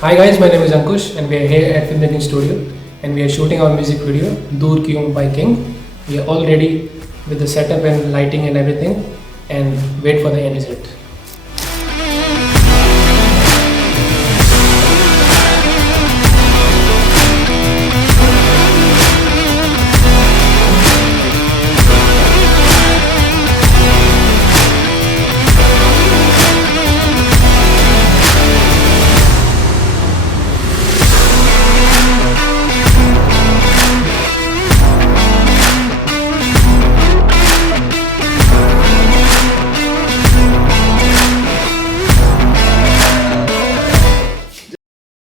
Hi guys, my name is Ankush and we are here at Filmmaking Studio and we are shooting our music video Dur Kyun by King. We are all ready with the setup and lighting and everything and wait for the end result.